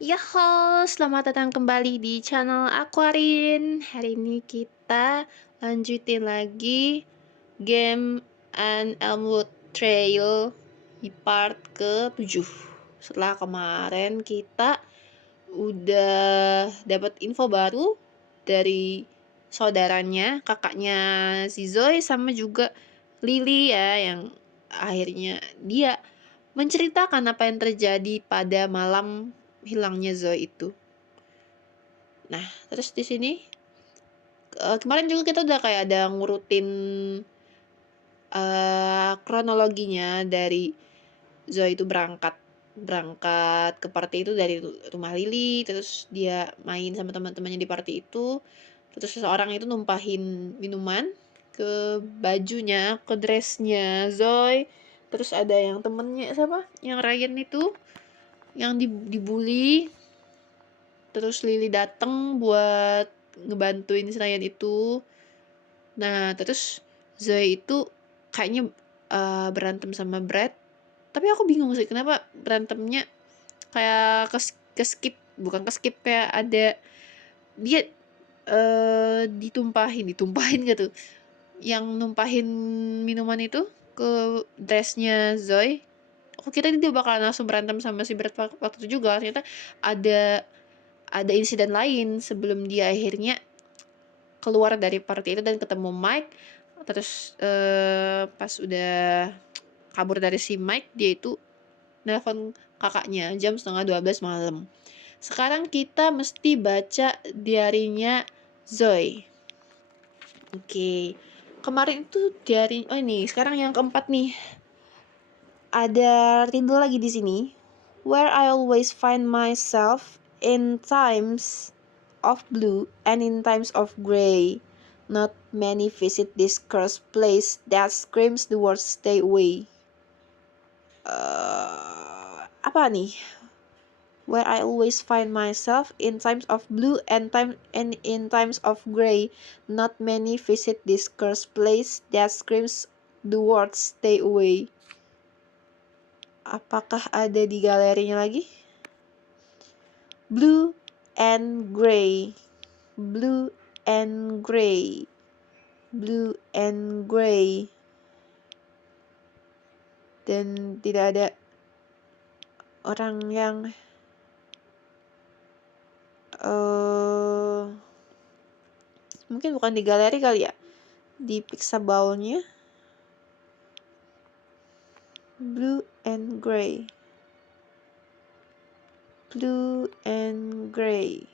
Yahoo, selamat datang kembali di channel Aquarin. Hari ini kita lanjutin lagi game and Elmwood Trail di part ke-7. Setelah kemarin kita udah dapat info baru dari saudaranya, kakaknya si Zoe sama juga Lily ya, yang akhirnya dia menceritakan apa yang terjadi pada malam hilangnya Zoe itu. Nah, terus di sini kemarin juga kita udah kayak ada ngurutin kronologinya dari Zoe itu berangkat berangkat ke party itu dari rumah Lily, terus dia main sama teman-temannya di party itu, terus seseorang itu numpahin minuman ke bajunya, ke dressnya Zoe, terus ada yang temennya siapa, yang Ryan itu, yang dibully, terus Lily dateng buat ngebantuin si Ryan itu. Nah, terus Zoe itu kayaknya berantem sama Brad. Tapi aku bingung sih kenapa berantemnya kayak keskip, bukan keskip, kayak ada dia ditumpahin gitu. Yang numpahin minuman itu ke dressnya Zoe. Aku kira dia bakalan langsung berantem sama si Brad waktu itu juga. Ternyata ada insiden lain sebelum dia akhirnya keluar dari party itu dan ketemu Mike. Terus pas udah kabur dari si Mike, dia itu nelpon kakaknya jam setengah 12 malam. Sekarang kita mesti baca diarinya Zoe. Oke. Kemarin itu diary, oh ini sekarang yang keempat nih. Ada tidur lagi di sini. Where I always find myself in times of blue and in times of gray. Not many visit this cursed place that screams the word stay away. Apa nih? Where I always find myself in times of blue and in times of gray. Not many visit this cursed place that screams the word stay away. Apakah ada di galerinya lagi? Blue and gray. Blue and gray. Blue and gray. Dan tidak ada orang yang mungkin bukan di galeri kali ya, di Pixabay-nya. Blue and gray. Blue and gray.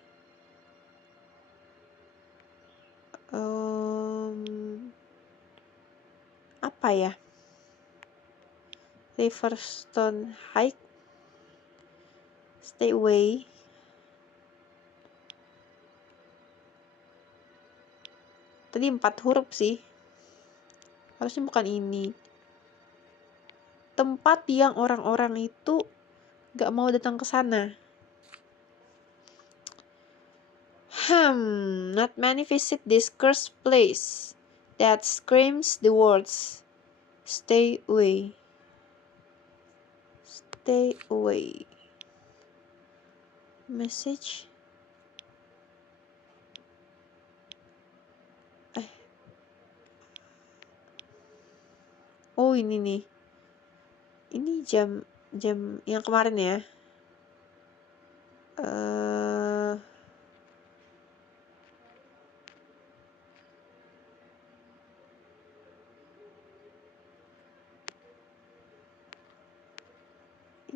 Apa ya? Riverstone Hike. Stay away. Tadi 4 huruf sih. Harusnya bukan ini. Tempat yang orang-orang itu gak mau datang ke sana. Not many visit this cursed place that screams the words stay away. Stay away. Message. Oh, ini nih. Ini jam yang kemarin ya.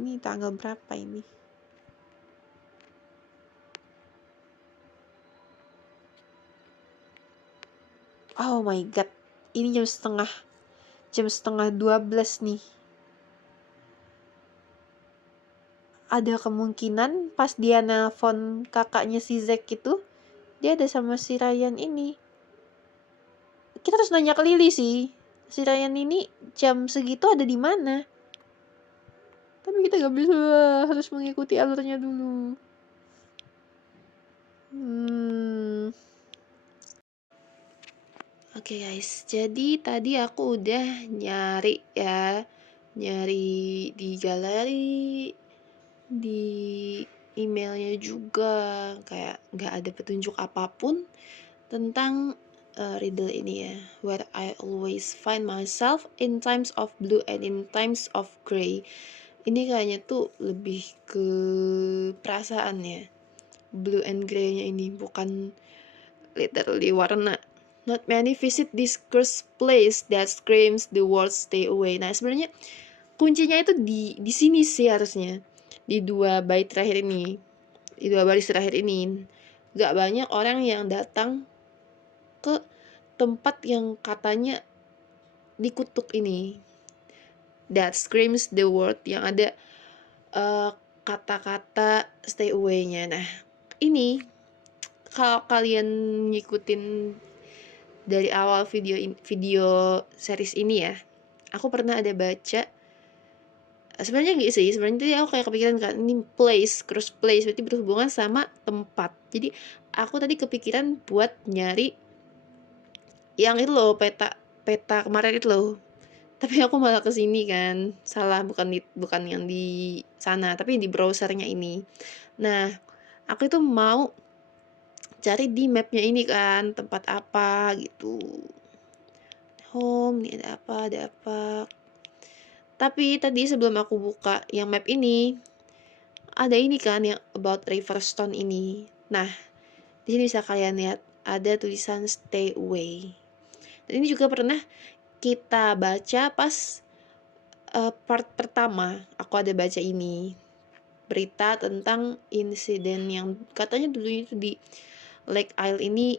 Ini tanggal berapa ini? Oh my god. Ini jam setengah 12 nih. Ada kemungkinan pas dia nelpon kakaknya si Zack itu, dia ada sama si Ryan ini. Kita harus nanya ke Lily sih. Si Ryan ini jam segitu ada di mana? Tapi kita gak bisa, harus mengikuti alurnya dulu. Oke guys, jadi tadi aku udah nyari di galeri, di emailnya juga, kayak nggak ada petunjuk apapun tentang riddle ini ya. Where I always find myself in times of blue and in times of gray. Ini kayaknya tuh lebih ke perasaan ya. Blue and gray-nya ini bukan literally warna. Not many visit this cursed place that screams the world stay away. Nah, sebenarnya kuncinya itu di sini sih harusnya. Di dua bait terakhir ini. Di dua baris terakhir ini. Gak banyak orang yang datang ke tempat yang katanya dikutuk ini. That screams the word, yang ada kata-kata stay away-nya. Nah, ini kalau kalian ngikutin dari awal video series ini ya, aku pernah ada baca, sebenarnya gak sih, sebenarnya tadi aku kayak kepikiran kan, ini place, cross place berarti berhubungan sama tempat. Jadi aku tadi kepikiran buat nyari yang itu loh, peta kemarin itu loh. Tapi aku malah kesini kan, salah, bukan yang di sana, tapi di browsernya ini. Nah, aku itu mau cari di mapnya ini kan, tempat apa gitu. Home, nih ada apa. Tapi tadi sebelum aku buka yang map ini, ada ini kan yang about Riverstone ini. Nah, di sini bisa kalian lihat ada tulisan stay away. Dan ini juga pernah kita baca pas part pertama. Aku ada baca ini, berita tentang insiden yang katanya dulu itu di Lake Isle ini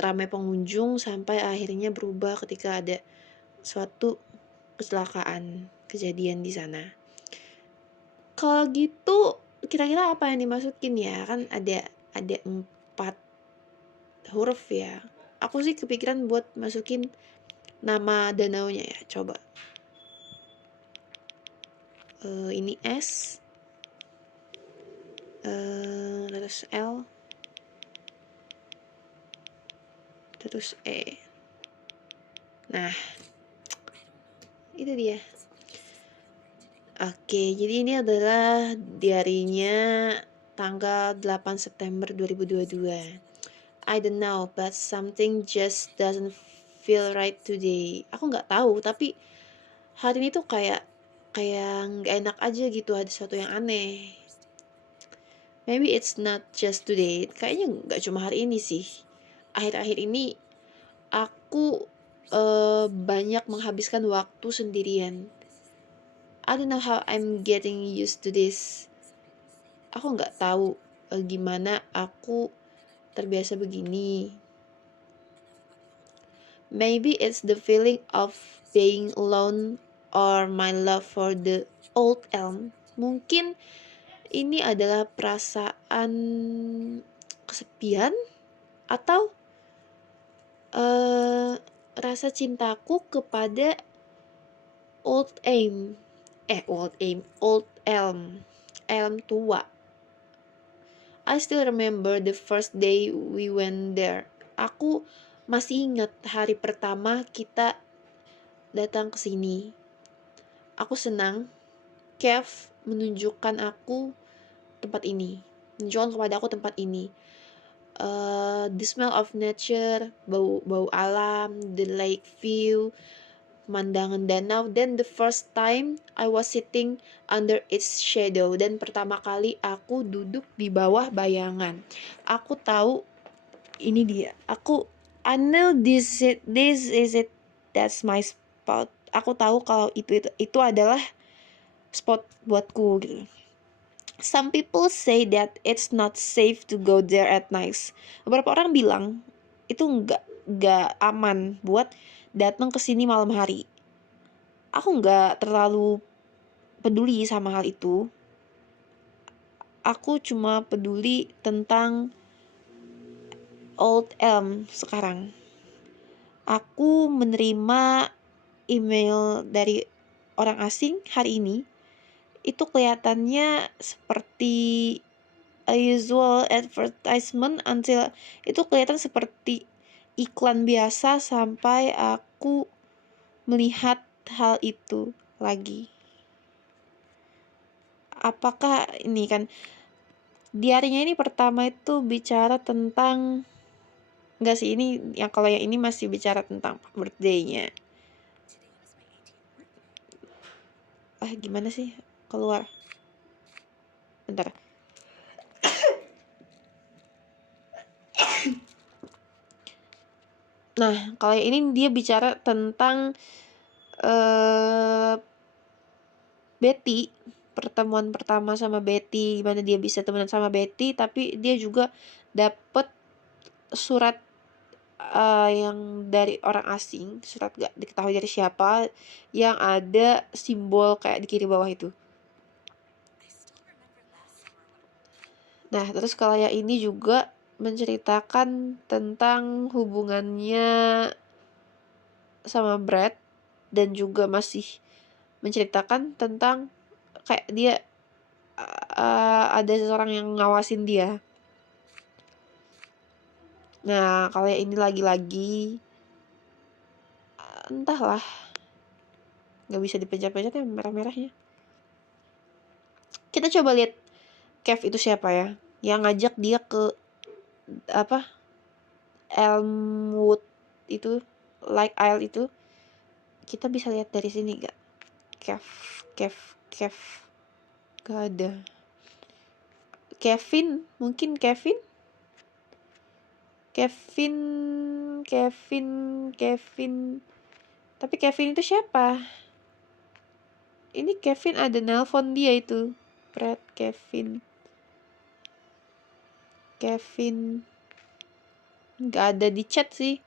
ramai pengunjung sampai akhirnya berubah ketika ada suatu kejadian di sana. Kalau gitu kira-kira apa yang dimasukin ya? Kan ada 4 huruf ya. Aku sih kepikiran buat masukin nama danaunya ya. Coba. Ini S, terus L, terus E. Nah, itu dia. Oke, jadi ini adalah diarinya tanggal 8 September 2022. I don't know, but something just doesn't feel right today. Aku nggak tahu, tapi hari ini tuh kayak nggak enak aja gitu, ada sesuatu yang aneh. Maybe it's not just today. Kayaknya nggak cuma hari ini sih. Akhir-akhir ini aku banyak menghabiskan waktu sendirian. I don't know how I'm getting used to this. Aku nggak tahu gimana aku terbiasa begini. Maybe it's the feeling of being alone or my love for the old elm. Mungkin ini adalah perasaan kesepian atau rasa cintaku kepada old elm tua. I still remember the first day we went there. Aku masih ingat hari pertama kita datang ke sini. Aku senang Kev menunjukkan aku tempat ini. Menunjukkan kepada aku tempat ini. The smell of nature, bau alam, the lake view, pemandangan danau, then the first time I was sitting under its shadow, dan pertama kali aku duduk di bawah bayangan. Aku tahu ini dia. I know this is it. That's my spot. Aku tahu kalau itu adalah spot buatku gitu. Some people say that it's not safe to go there at night. Beberapa orang bilang itu nggak aman buat datang ke sini malam hari. Aku nggak terlalu peduli sama hal itu. Aku cuma peduli tentang Old Elm sekarang. Aku menerima email dari orang asing hari ini. Itu kelihatannya seperti a usual advertisement until itu kelihatan seperti iklan biasa sampai aku melihat hal itu lagi. Apakah ini kan Diarinya ini pertama itu bicara tentang, enggak sih, ini yang kalau yang ini masih bicara tentang birthday-nya. Gimana sih? Keluar. Bentar. Nah, kalau yang ini dia bicara tentang Betty, pertemuan pertama sama Betty, gimana dia bisa temenan sama Betty, tapi dia juga dapet surat yang dari orang asing, surat gak diketahui dari siapa, yang ada simbol kayak di kiri bawah itu. Nah, terus kalau yang ini juga menceritakan tentang hubungannya sama Brad, dan juga masih menceritakan tentang kayak dia ada seseorang yang ngawasin dia. Nah, kalau yang ini lagi-lagi entahlah, nggak bisa dipencet-pencet ya merah-merahnya. Kita coba lihat Kev itu siapa ya, yang ngajak dia ke Elmwood itu, Like Isle itu. Kita bisa lihat dari sini gak? Kev gak ada. Kevin, mungkin Kevin. Tapi Kevin itu siapa? Ini Kevin ada nelpon dia itu. Brad, Kevin nggak ada di chat sih.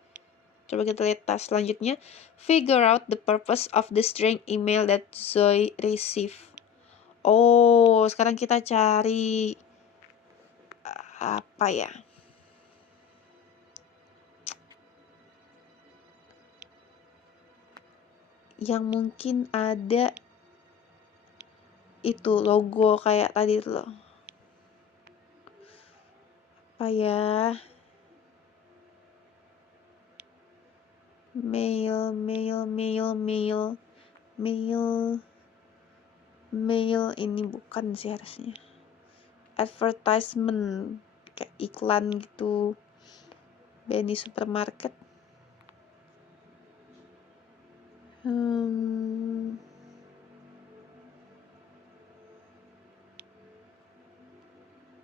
Coba kita lihat task selanjutnya. Figure out the purpose of the string email that Zoe received. Oh, sekarang kita cari apa ya? Yang mungkin ada itu logo kayak tadi itu loh. Apa ya? Mail ini bukan sih harusnya. Advertisement kayak iklan gitu. Benny Supermarket.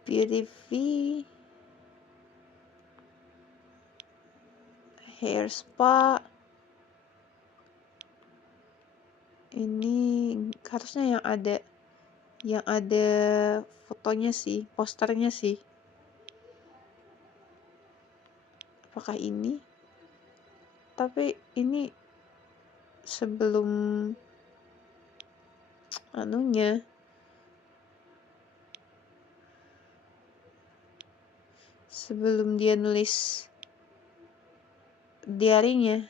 Beauty hair spa. Ini harusnya yang ada fotonya sih, posternya sih. Apakah ini? Tapi ini sebelum sebelum dia nulis diarinya.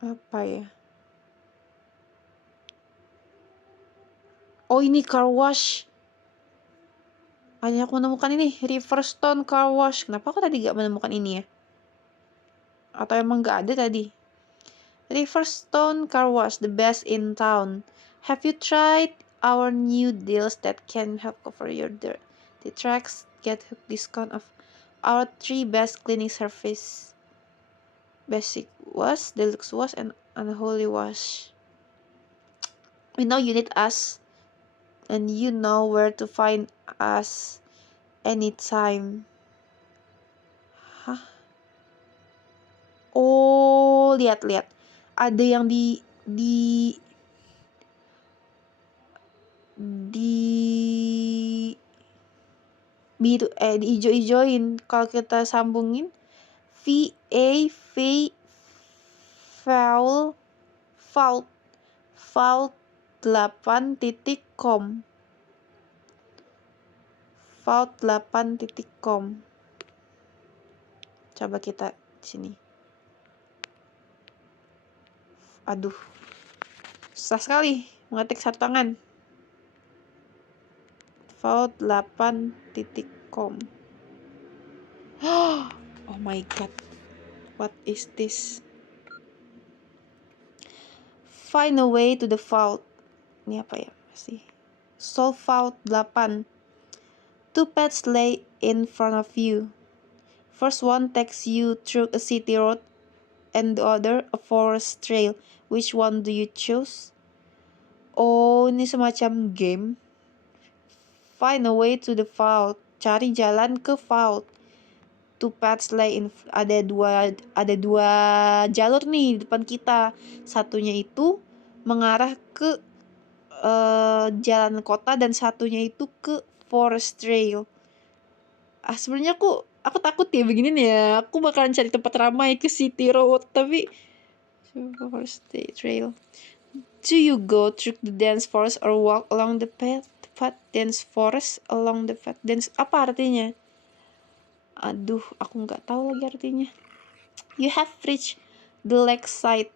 Apa ya? Oh, ini car wash. Hanya aku menemukan ini, Riverstone Car Wash. Kenapa aku tadi gak menemukan ini ya? Atau emang gak ada tadi? Riverstone Car Wash, the best in town. Have you tried our new deals that can help cover your dirt? The tracks get hook discount of our 3 best cleaning service. Basic wash, deluxe wash, and unholy wash. We know you need us, and you know where to find us anytime. Hah? Oh, lihat. Ada yang di biru, di ijo-ijoin. Kalau kita sambungin vault 8.com. vault8.com. Coba kita sini. Aduh, susah sekali mengetik satu tangan. vault8.com. Oh my god, what is this? Find a way to the vault. Ini apa ya? Masih. Solve vault 8. Two paths lay in front of you. First one takes you through a city road and the other a forest trail. Which one do you choose? Oh, ini semacam game. Find a way to the vault. Cari jalan ke vault. Two paths lay in, ada dua jalur nih di depan kita. Satunya itu mengarah ke jalan kota dan satunya itu ke forest trail. Sebenarnya aku takut ya begini nih ya. Aku bakalan cari tempat ramai ke city road, tapi forest trail. Do you go through the dense forest or walk along the path? Dense forest along the path. Dense apa artinya? Aduh, aku nggak tahu lagi artinya. You have reached the lakeside.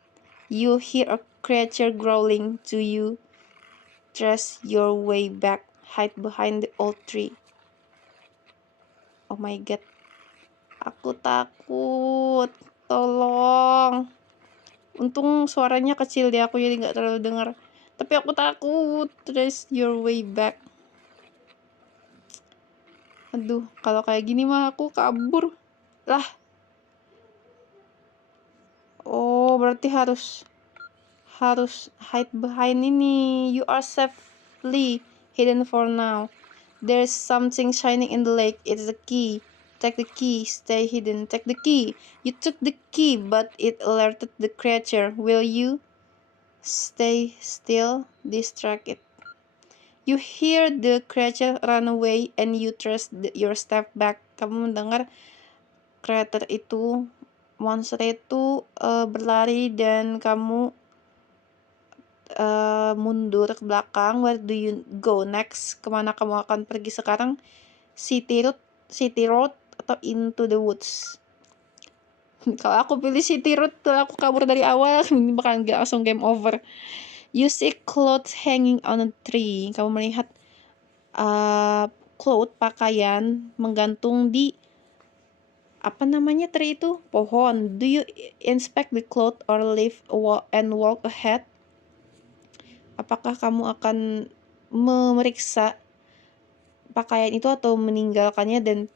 You hear a creature growling to you. Trace your way back. Hide behind the old tree. Oh my god. Aku takut. Tolong. Untung suaranya kecil deh, aku jadi nggak terlalu dengar. Tapi aku takut. Trace your way back. Aduh, kalau kayak gini mah aku kabur. Lah. Oh, berarti harus hide behind ini. You are safely hidden for now. There's something shining in the lake. It's a key. Take the key. Stay hidden. Take the key. You took the key, but it alerted the creature. Will you stay still? Distract it. You hear the creature run away and you trace your step back. Kamu mendengar creature itu, monster itu berlari dan kamu mundur ke belakang. Where do you go next? Kemana kamu akan pergi sekarang? City road atau into the woods? Kalau aku pilih city road, kalau aku kabur dari awal, ini bakal gak langsung game over. You see clothes hanging on a tree. Kamu melihat clothes, pakaian menggantung di apa namanya tree itu? Pohon. Do you inspect the cloth or leave and walk ahead? Apakah kamu akan memeriksa pakaian itu atau meninggalkannya dan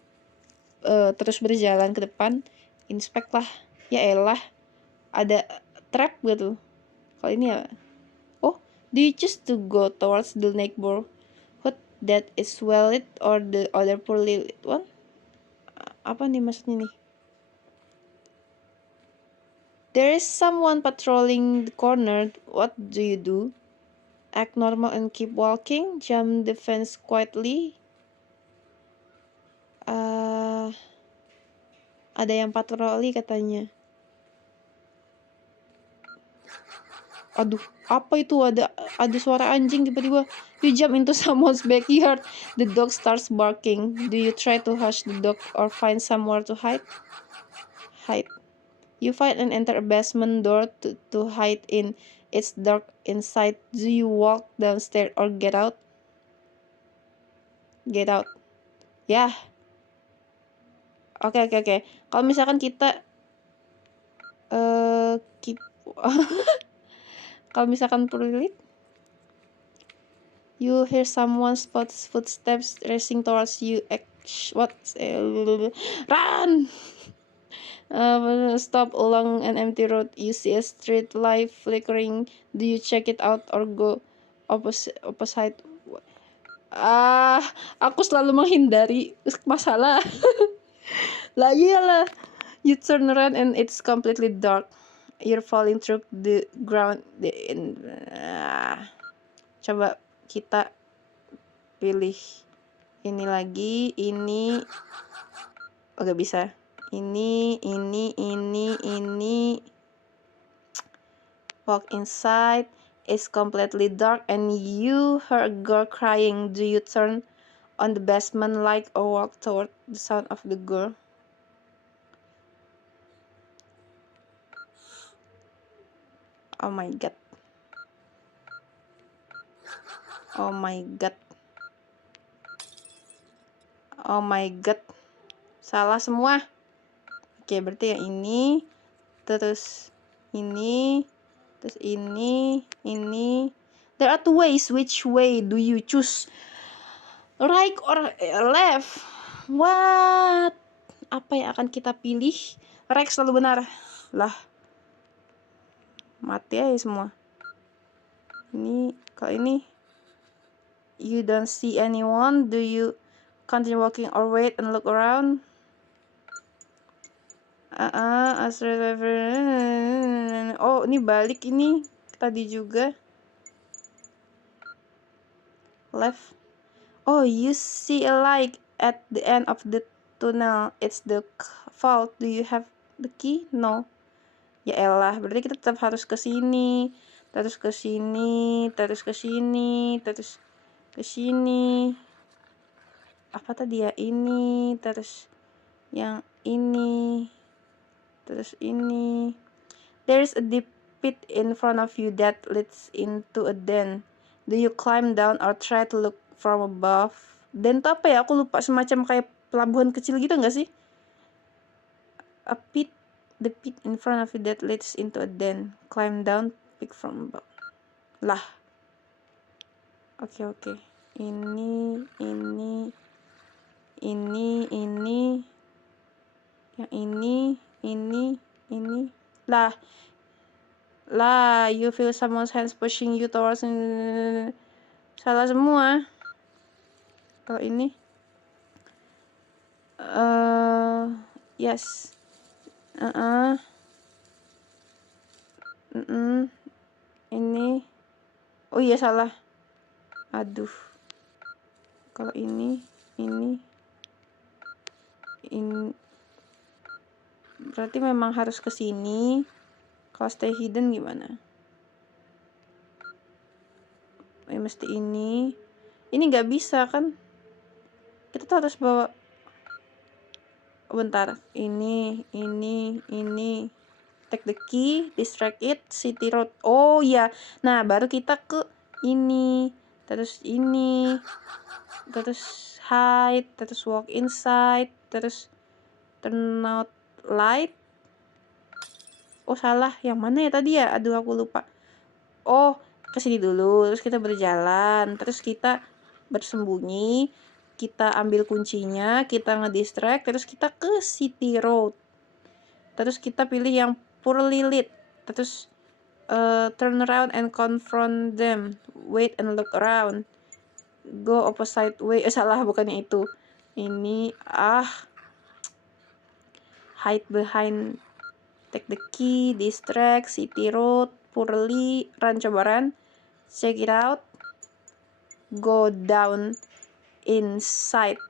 terus berjalan ke depan? Inspect lah. Ya elah, ada trap gitu. Kalau ini ya, oh, do you choose to go towards the neighborhood that is well lit or the other poorly lit one? Apa nih maksudnya nih? There is someone patrolling the corner. What do you do? Act normal and keep walking. Jump the fence quietly. Ada yang patroli katanya. Aduh, apa itu? Ada suara anjing tiba-tiba. You jump into someone's backyard. The dog starts barking. Do you try to hush the dog or find somewhere to hide? Hide. You find and enter a basement door to hide in. It's dark inside. Do you walk downstairs or get out? Get out. Ya. Oke. Kalau misalkan kita kalau misalkan perlu, you hear someone's footsteps racing towards you. Run! Stop along an empty road. You see a street light flickering. Do you check it out or go opposite? Aku selalu menghindari masalah. Lah iyalah. You turn around and it's completely dark. You're falling through the ground. Coba kita pilih ini lagi. Ini gak bisa. Ini. Walk inside. It's completely dark and you hear a girl crying. Do you turn on the basement light or walk toward the sound of the girl? Oh my god. Oh my god. Salah semua. Oke, berarti yang ini. Terus ini. Terus ini. There are 2 ways. Which way do you choose? Right or left? What? Apa yang akan kita pilih? Rex selalu benar. Lah, mati aja semua. Ini, kalau ini, you don't see anyone. Do you continue walking or wait and look around? Oh, ini balik ini. Tadi juga. Left. Oh, you see a light at the end of the tunnel. It's the vault. Do you have the key? No. Ya elah, berarti kita tetap harus ke sini, terus ke sini, terus ke sini, terus ke sini. Apa tadi ya? Ini, terus yang ini, terus ini. There's a deep pit in front of you that leads into a den. Do you climb down or try to look from above? Den itu apa ya? Aku lupa, semacam kayak pelabuhan kecil gitu nggak sih? A pit, the pit in front of you that leads into a den. Climb down, pick from above. Lah. Oke. Ini. Yang ini. Lah, you feel someone's hands pushing you towards. Salah semua. Kalau ini. Yes. Ini. Oh iya, salah. Aduh. Kalau ini. Berarti memang harus ke sini. Kalau stay hidden gimana? Mesti ini. Ini nggak bisa kan? Kita tuh harus bawa. Bentar. Ini. Take the key, distract it, city road. Oh ya. Nah, baru kita ke ini. Terus ini. Terus hide, terus walk inside, terus turn out light. Oh, salah. Yang mana ya tadi ya? Aduh, aku lupa. Oh, ke sini dulu, terus kita berjalan, terus kita bersembunyi, kita ambil kuncinya, kita ngedistract, terus kita ke city road. Terus kita pilih yang poorly lit, terus turn around and confront them, wait and look around, go opposite way. Salah, bukannya itu. Ini hide behind, take the key, distract, city road, poorly, run, coba run, check it out, go down, inside,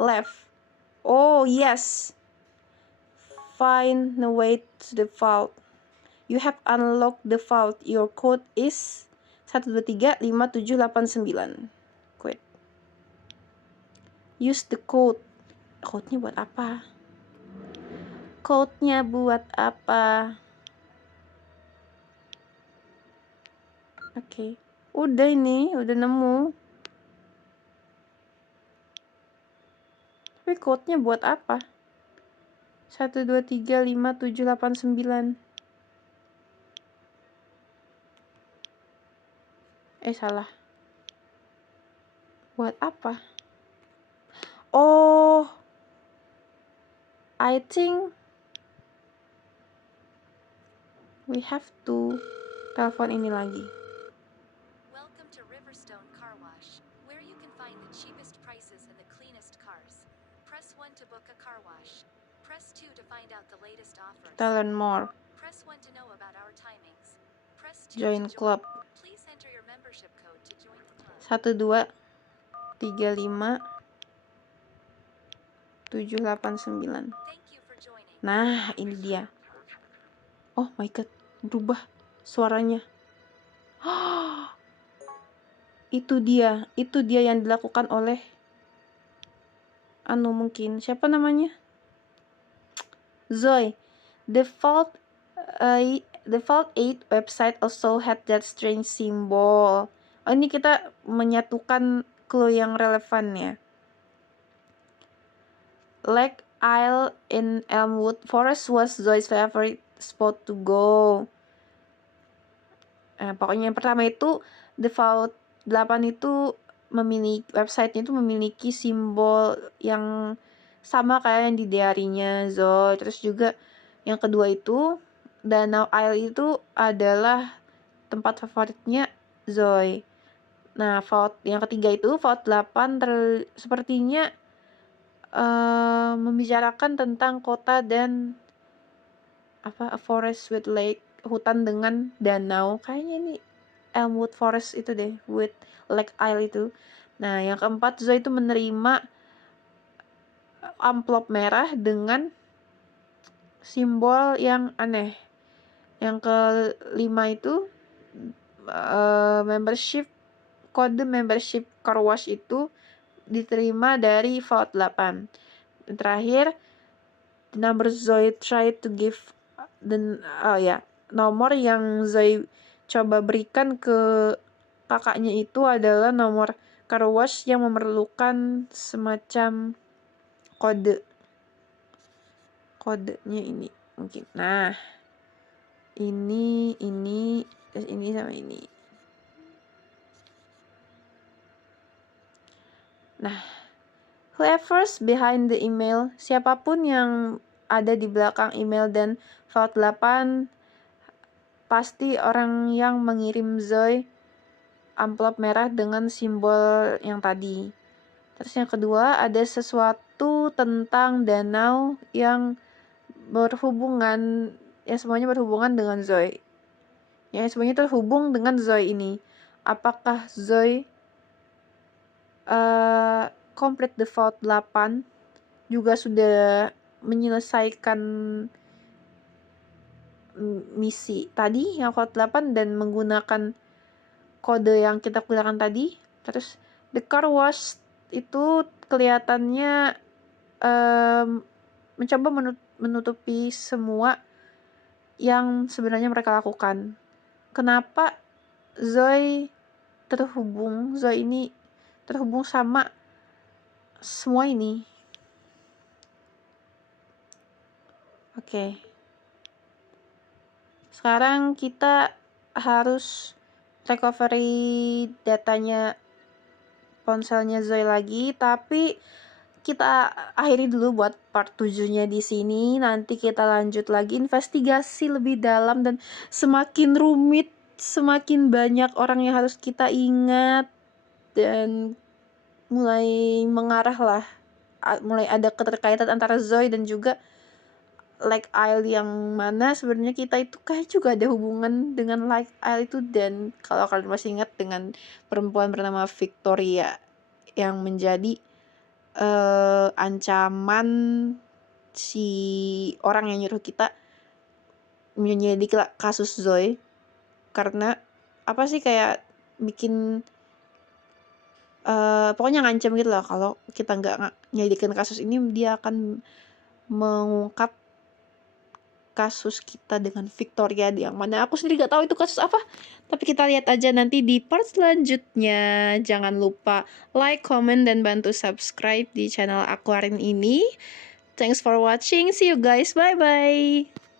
left. Oh yes, find the way to the vault. You have unlocked the vault. Your code is 1235789. Quit. Use the code. Code-nya buat apa? Oke. Udah ini, udah nemu. Tapi code-nya buat apa? 1235789. Salah. Buat apa? Oh, I think we have to telepon ini lagi. Welcome to Riverstone Car Wash, where you can find the cheapest prices and the cleanest cars. Press 1 to book a car wash. Press 2 to find out the latest offers. Kita learn more. Press 1 to know about our timings. Press 2 Join to club. Please enter your membership code to join the club. 1235789. Thank you for joining. Nah, ini dia. Oh my god, berubah suaranya. Itu dia yang dilakukan oleh mungkin siapa namanya? Zoe. The Vault 8 website also had that strange symbol. Oh, ini kita menyatukan clue yang relevan ya. Lake Isle in Elmwood Forest was Zoe's favorite spot to go. Pokoknya yang pertama itu The Vault 8 itu websitenya itu memiliki simbol yang sama kayak yang di diarinya Zoe. Terus juga yang kedua itu Danau Isle itu adalah tempat favoritnya Zoe. Nah, Vault yang ketiga itu Vault 8 sepertinya membicarakan tentang kota dan a forest with lake, hutan dengan danau. Kayaknya ini Elmwood Forest itu deh, with Lake Isle itu. Nah, yang keempat Zoe itu menerima amplop merah dengan simbol yang aneh. Yang kelima itu kode membership car wash itu diterima dari Vault 8. Dan terakhir, the number Zoe tried to give nomor yang Zoe coba berikan ke kakaknya itu adalah nomor car wash yang memerlukan semacam kodenya ini mungkin. Nah, ini terus ini sama ini. Nah, whoever's behind the email, siapapun yang ada di belakang email dan Vault 8, pasti orang yang mengirim Zoe amplop merah dengan simbol yang tadi. Terus yang kedua, ada sesuatu tentang danau yang semuanya berhubungan dengan Zoe. Yang semuanya terhubung dengan Zoe ini. Apakah Zoe complete the Vault 8 juga sudah menyelesaikan misi tadi yang Vault 8 dan menggunakan kode yang kita gunakan tadi. Terus the car wash itu kelihatannya mencoba menutupi semua yang sebenarnya mereka lakukan. Kenapa Zoe ini terhubung sama semua ini? Oke. Sekarang kita harus recovery datanya ponselnya Zoe lagi, tapi kita akhiri dulu buat part 7-nya di sini. Nanti kita lanjut lagi investigasi lebih dalam dan semakin rumit, semakin banyak orang yang harus kita ingat dan mulai mengarah lah. Mulai ada keterkaitan antara Zoe dan juga Lake Isle yang mana sebenarnya kita itu kayak juga ada hubungan dengan Lake Isle itu. Dan kalau kalian masih ingat dengan perempuan bernama Victoria yang menjadi ancaman si orang yang nyuruh kita menyelidiki kasus Zoe, karena apa sih kayak bikin pokoknya ngancam gitu lah, kalau kita nggak nyelidikin kasus ini dia akan mengungkap kasus kita dengan Victoria, yang mana aku sendiri gak tahu itu kasus apa. Tapi kita lihat aja nanti di part selanjutnya. Jangan lupa like, comment, dan bantu subscribe di channel Aquarium ini. Thanks for watching. See you guys. Bye-bye.